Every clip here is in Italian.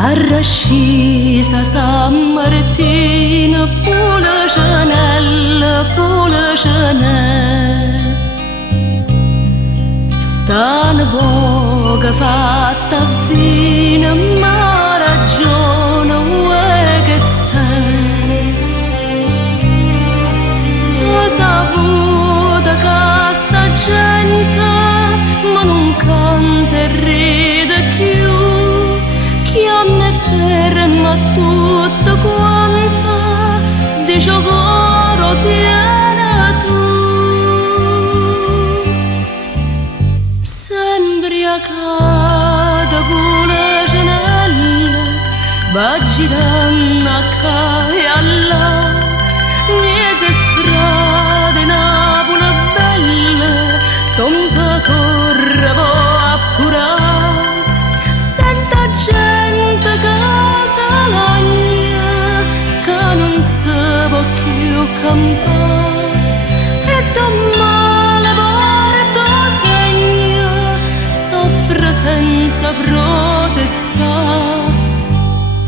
Sarra scesa San Martino, pure Chanel, sta una voga fatta vino, ma ragione è che stai. Ho saputo che sta gente, ma non canta e ride più, che a me ferma tutto quanto, dice coro tiene tu. Sembriacata pure Chanel, va girando a qua e a là, niente strade Napoli belle, son per correre appurare. Senta gente che s'alagna, che non si può più campare, e domani porta segna, soffre senza protestare,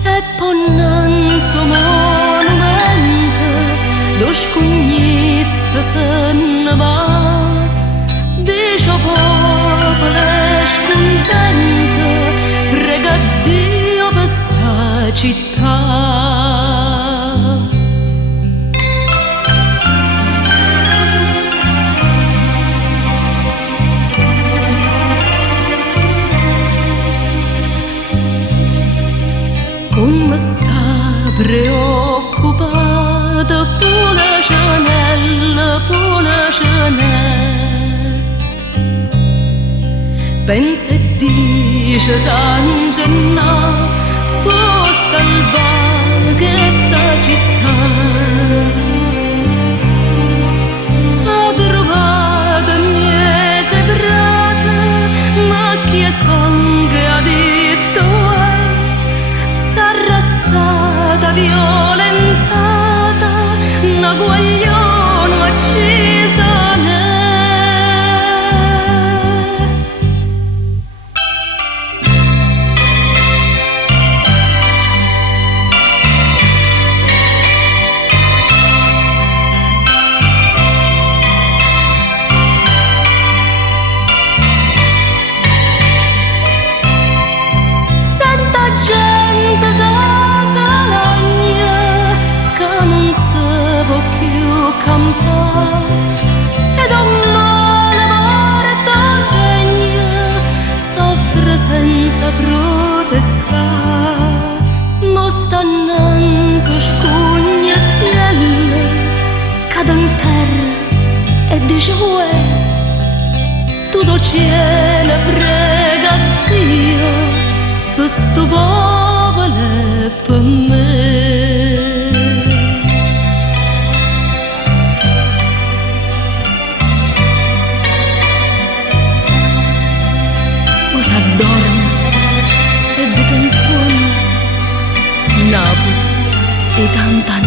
e ponnanzo monumento, do scugnizza se ne va, dice popolo scontento, prega Dio per sta città. Come sta preoccupata pure Chanel, pensa e dice San Gennà può salvare questa città. Ha trovato miese brata, ma chi è sangue ha detto sarà stata violentata, una guaglione accesa. E domani porta segna, soffre senza protestare, mo stannanzo scugnazielle, cade in terra e dice uè, tutto cielo prega Dio per sto popolo e per me. Dorme e vede in sogno Napoli e tanta